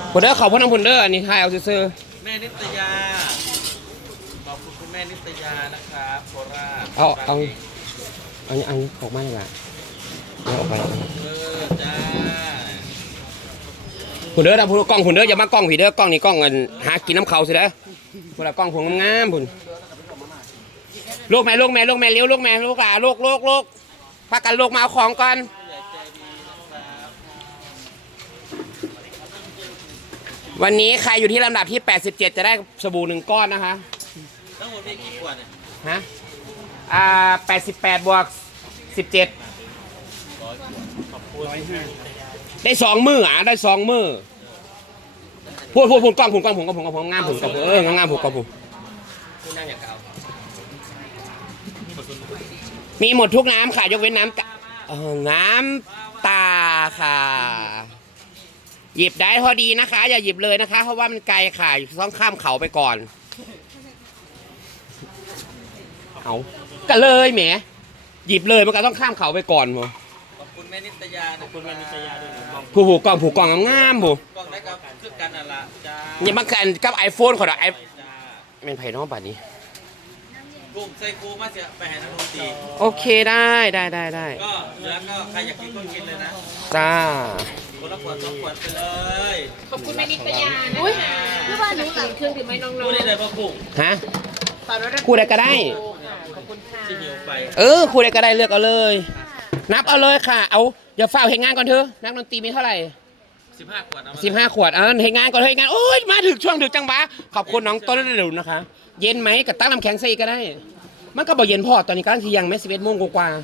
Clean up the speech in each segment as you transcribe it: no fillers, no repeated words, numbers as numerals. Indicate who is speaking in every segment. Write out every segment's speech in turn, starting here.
Speaker 1: ผุนเด้อเขาพ่อน้ำผุนเด้ออันนี้ทายเอาซื้อ
Speaker 2: แม่นิตยาขอบคุณคุณแม่นิตยานะครับโคราช
Speaker 1: เอาอันนี้ออกมาเลยล่ะเอาออกไป
Speaker 2: จ้า
Speaker 1: ผุนเด้อนะผุนกล้องผุนเด้ออย่ามากล้องผีเด้อกล้องนี่กล้องเงินหากินน้ำเขาสิเด้อผุนละกล้องผุนงามผุนลูกแม่เลี้ยวลูกแม่ลูกหลาลูกพักกันลูกมาเอาของก่อนวันนี้ใครอยู่ที่ลำดับที่87จะได้สบู่1ก้อนนะคะ
Speaker 2: ทั้งหมดมีกี่ขวดเนี่ย
Speaker 1: ฮะ88 บวก 17ได้2 มือได้2 มือพูดกล้องผมงามผมงามผมงามผมมีหมดทุกน้ำค่ะยกเว้นน้ำตาค่ะหยิบได้พอดีนะคะอย่าหยิบเลยนะคะเพราะว่ามันไกลค่ะต้องข้ามเขาไปก่อนเอากันเลยแหมหยิบเลยมันก็ต้องข้ามเขาไปก่อนมั้ง
Speaker 2: ขอบคุณแม่นิตยาขอบคุณแม่นิตยาด้วย
Speaker 1: ผูกกล่องงามผูก
Speaker 2: กล่องได้กับคือกันนั่นละจ้า
Speaker 1: อย่ามากันกับไอโฟนขอดไอเป็นไผ่น้องป่านนี้
Speaker 2: กุ้งใส่กุ้งมาเสียไปให้นักดนตรี
Speaker 1: โอเคได้ก็
Speaker 2: เหลือก็ใครอยากกินก็กินเลยนะ
Speaker 1: จ้า
Speaker 2: คนละขวด2 ขวดไปเลย
Speaker 3: ขอบคุณแม่นิตยาอุ้ยเพื่อว่าหนูหลังเครื่องดื่มไหมน้องๆ
Speaker 2: พูดได้เลยป่ะกุ้ง
Speaker 1: ฮะคู่ใดก็ได้
Speaker 3: ขอบคุณค่ะ
Speaker 1: คู่ใดก็ได้เลือกเอาเลยนับเอาเลยค่ะเอาอย่าฝ้าเห็นงานก่อนเถอะนักดนตรีมีเท่าไหร่
Speaker 2: 15 ขวด
Speaker 1: 15 ขวดเห็นงานก่อนเห็นงานโอ้ยมาถึงช่วงดึกจังบ้าขอบคุณน้องต้นเร็วนะคะเย็นไหมกับตั้งน้ำแข็งใส่ก็ได้มันก็บอกเย็นพอตอนนี้กำลังที่ยังแม้11 โมงกว่า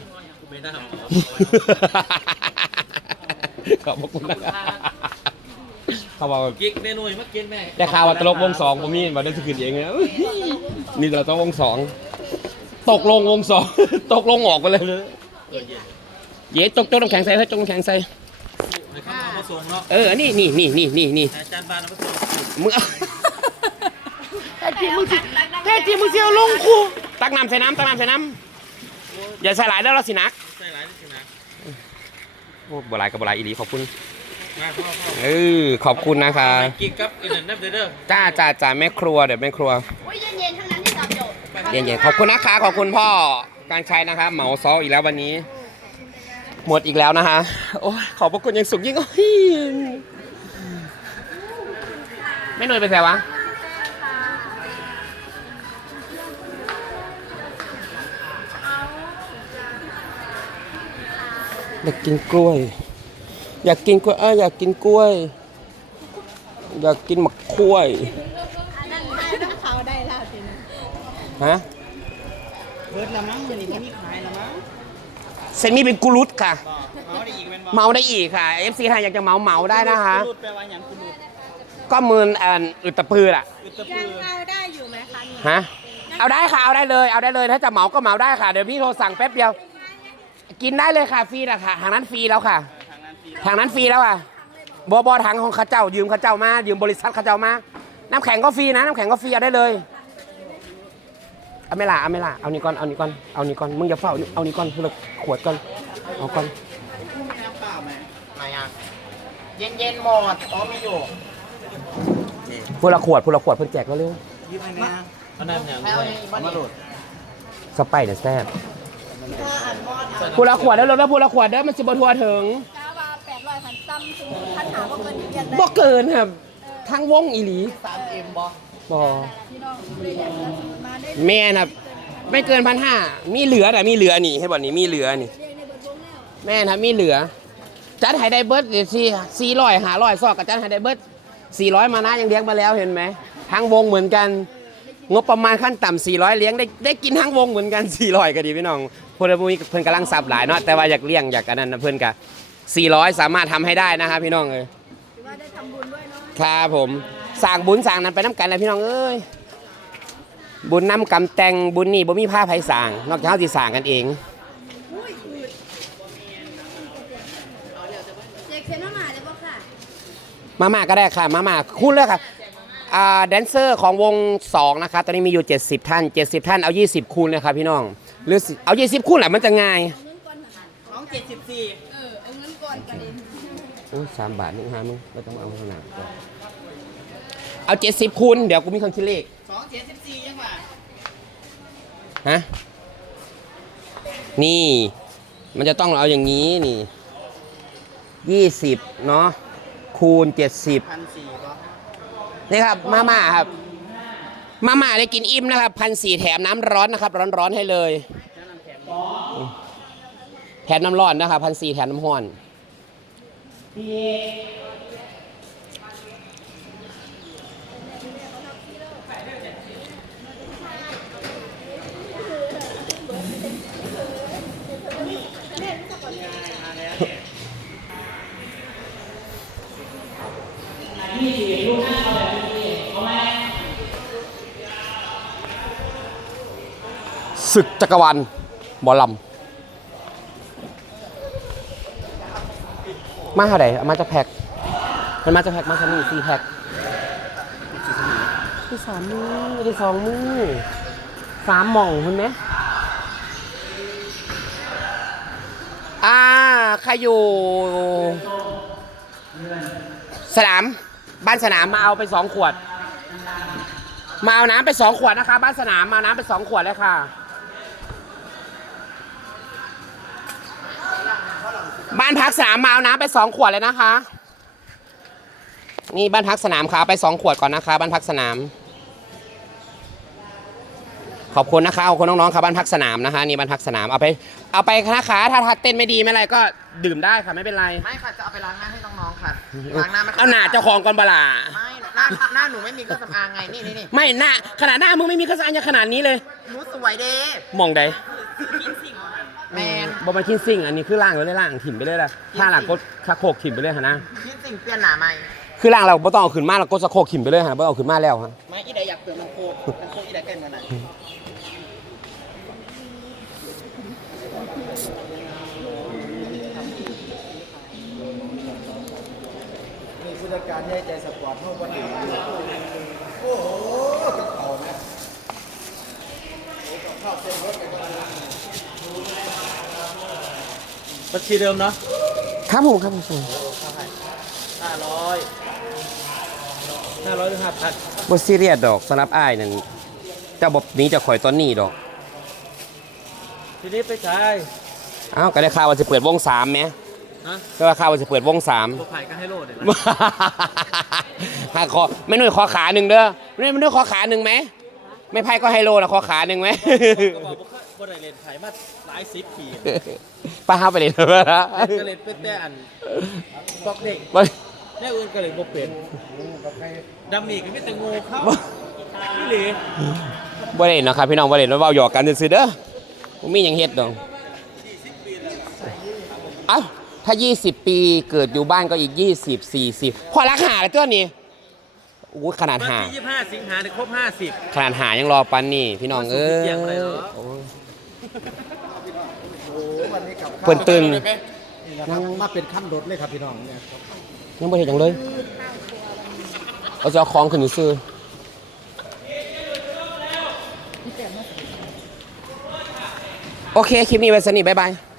Speaker 1: ขอบคุณนะเขาบอก
Speaker 2: กิ๊กเมนูมากินแม่
Speaker 1: ได้ข่าวว่าตลกวง2ผมมีมาได้สกินเองเนี่ยนี่เราต้องวง2ตกลงวง2ตกลงออกไปเลยเย้จกน้ำแข็งใส่จกน้ำแข็งใส่นี่
Speaker 2: จานบานมาส่ง
Speaker 1: มึงแท้จริงมึงเสียวลงคู่ตักน้ำใส่น้ำอย่าใส่หลายแล้วเราสินัก
Speaker 2: ใส่หลายสินัก
Speaker 1: โอ้บ่หลายกับบ่หลายอีหลีขอบคุณขอบคุณนะคะ
Speaker 2: กิ๊กกับอีนั่นนับเด้อ
Speaker 1: จ้าแม่ครัวเดี๋ยวแม่ครัว
Speaker 3: เย็นทั้งนั้นที่ตอบโจทย์
Speaker 1: เย็นขอบคุณนะคะขอบคุณพ่อการใช้นะคะเหมาซออีกแล้ววันนี้หมดอีกแล้วนะคะโอ้ขอบพระคุณยังสุขยิ่งไม่หน่วยไปแซ่วะอยากกินกล้วยอยากกินกล้วยอยากกินหมักกล้วย
Speaker 3: ต้องเขาได้แล้วสิ
Speaker 1: ฮะ
Speaker 2: เบิร์ดละมั้งมันนี่มีขายละมั้ง
Speaker 1: เซนมี่เป็นกุลุตค่ะเมาได้อีกค่ะ FC ไทยอยากจะเมาได้นะคะ
Speaker 2: กุลุตแปลว่าอย่างกุลุต
Speaker 1: ก็มืออึดตะพือล่ะ
Speaker 3: ยังเอาได้อยู่ไหมคะ
Speaker 1: ฮะเอาได้ค่ะเอาได้เลยถ้าจะเมาก็เมาได้ค่ะเดี๋ยวพี่โทรสั่งแป๊บเดียวกินได้เลยค่ะฟรีละค่ะทางนั้นฟรีแล้วค่ะทางนั้นฟรีแล้วอ่ะบอทางของข้าเจ้ายืมข้าเจ้ามายืมบริษัทข้าเจ้ามาน้ำแข็งก็ฟรีนะน้ำแข็งก็ฟรีเอาได้เลยเอาไม่ล่ะเอานี่ก่อนมึงอย่าเฝ้าเอานี่ก่อนพูดขวดก่อนเอาก่อน
Speaker 2: อะไรอ่ะเย็นหมดมีอยู่
Speaker 1: พูดละขวดเพิ่นแจกก็เร็ว
Speaker 2: ยืมไปนะอันนั้นเนี่ยมาโหลด
Speaker 1: สไปเดอร์แซ่บพูดละขวดแล้วพูดละขวดเด้อมันสิบ่ทัวถึง
Speaker 3: 800 พันซ้ำถึงพันหาบ่เกินเดือน
Speaker 1: บ่เกินครับทั้งวงอีหลี
Speaker 2: 3M บ่
Speaker 1: แม่ครับไม่เกิน1,500มีเหลือนี่ให้บ่นี่มีเหลือนี่แม่ครับมีเหลือจัดให้ได้เบิร์ด400 500ซอกกับจัดให้ได้เบิร์ด400มานะยังเลี้ยงมาแล้วเห็นไหมทั้งวงเหมือนกันงบประมาณขั้นต่ำ400เลี้ยงได้กินทั้งวงเหมือนกัน400ก็ดีพี่น้องเพิ่นกำลังซับหลายเนาะแต่ว่าอยากเลี้ยงอยากกันนั้นนะเพิ่นกะ400สามารถทำให้ได้นะครับพี่น้องเลย
Speaker 3: ถือว่าได้ทำบุญด้วยเนาะ
Speaker 1: ครับผมสร้างบุญสร้างนั้นไปน้ำกันเลยพี่น้องเอ้ยบุญน้ำกำแต่งบุญนี่บ่มีผ้าไผ่สร้างนอกจากเฮาสิสร้างกันเอง
Speaker 3: เจ๊เคนมาได้บ่ค่ะ
Speaker 1: มาก็ได้ค่ะมาคู่เลยค่ะแดนเซอร์ของวง2นะคะตอนนี้มีอยู่70 ท่านเอา20คูณเลยครับพี่น้องหรือเอา20คูณแหละมันจะง่าย
Speaker 2: ของ74
Speaker 3: เอาเงินก่อนกันเอง
Speaker 1: 3 บาทนึง5มึงไม่ต้องเอาขนาดเอา70คูณเดี๋ยวกูมีคนคิดเลข
Speaker 2: 274ยังว่า
Speaker 1: ฮะนี่มันจะต้องเอาอย่างนี้นี่20เนาะคูณ70
Speaker 2: 1,400ก็
Speaker 1: นี่ครับมาม่าครับมาม่าได้กินอิ่มนะครับ1,400แถมน้ำร้อนนะครับร้อนๆให้เลยแถมน้ำร้อนนะครับ1,400แถมน้ำร้อนศึกจักรวาลหมอลำมาเท่าไหร่เอามาจะแพ็คมันมาจะแพ็คมาสนี่4 แพ็คที่3 มือที่2 มือ3 หม่องเห็นไหมใครอยู่สนามบ้านสนามมาเอาไป2 ขวดมาเอาน้ำไป2 ขวดนะคะบ้านสนามมาเอาน้ำไป2 ขวดเลยค่ะบ้านพักสนามมาเอาน้ำไป2 ขวดเลยนะคะนี่บ้านพักสนามค่ะไป2 ขวดก่อนนะคะบ้านพักสนามขอบคุณนะคะขอบคุณน้องๆค่ะบ้านพักสนามนะคะนี่บ้านพักสนามเอาไปนะคะถ้าทักเต้นไม่ดีไม่อะไรก็ดื่มได้ค่ะไม่เป็นไร
Speaker 2: ไม่ค่ะจะเอาไปล้างหน้าให้น้องๆค่ะล้างหน้าไม่
Speaker 1: เอาหน้าเจ้าของก่อนบลา
Speaker 2: ไม่หน้าหนูไม่มีเครื่องสำอางไงนี่
Speaker 1: ไม่หน้าขนาดหน้ามึงไม่มีเครื่องสำอางยังขนาดนี้เลย
Speaker 2: หนูสวยเด้
Speaker 1: มองใด
Speaker 2: แมน
Speaker 1: บอมาคิดสิ่งอันนี้คือล่างเลยล่างถิ่มไปเลยล่ะถ้าหลังก็ชักโครกถิ่มไปเลยฮะนะ
Speaker 2: คิดสิ่งเปลี่ยนหนาไหม
Speaker 1: คือล่างเราไม่ต้องเอาขึ้นมาเราก็ชักโครกถิ่มไปเลยฮะไม่เอาขึ้นมาแล้วฮะ
Speaker 2: ไม่อีใดอยากเปลี่ยนน้ำโคกอีใดเป็นมาไหนนี่ผู้จัดการให้ใจสปอร์ตห้องปฏิบัติโอ้โหจะเต่าไหมบัญชีเดิมเนาะ
Speaker 1: ครับผมครับผม
Speaker 2: 500หรือ5,000
Speaker 1: บทซีเรียสดอกสำหรับอ้ายนั่นเจ้าบบนี้จะข่อยตอนนี้ดอก
Speaker 2: ทีนี้ไปใช้
Speaker 1: อ้าวก็ได้ข่าวว่าจะเปิดวง3ไหม
Speaker 2: ฮะ
Speaker 1: ก็ได้ข่าวว่าจะเปิดวง3
Speaker 2: ตัวไผ่ก็ให้โลดเลย
Speaker 1: หาคอไม่หน่วยคอขา1เด้อไม่หน่วยคอขา1ไหมไม่ไพ่ก็ไฮโลนะคอขา1ไหม
Speaker 2: ก็บอกว่าได้เล่นไผ่มาหลาย10 ปี
Speaker 1: ป้าห้าไปเลยนะ
Speaker 2: ก็เล่นเป็นแต่อันปอกเด็กแน่อื่นก็เลยบ่เป็นดำมีก็มีแต่งูเข้าพี่หลี
Speaker 1: บ่ได้นะครับพี่น้องบ่ได้เราเว้าหยอกกันซื่อๆเด้อบ่มีหยังเฮ็ดดอกเอ้าถ้า20 ปีเกิดอยู่บ้านก็อีก20 40พอรักหาเลยตัวนี้อู้ขนาด
Speaker 2: วัน
Speaker 1: หา
Speaker 2: ที่25 สิงหาคมครบ50
Speaker 1: ขนาดหายังรอปันนี่พี่น้องเอ้ย
Speaker 2: โอ้วันนี้กับ
Speaker 1: เพิ่นตื่น
Speaker 2: ยังมาเป็นขั้นรถเลยครับพี่น้องเนี่ย
Speaker 1: ยังบ่เห็นหยังเลยเราจะเอาของขึ้นอยู่ซื่อโอเคคลิปนี้ไว้สนิทบ๊ายบาย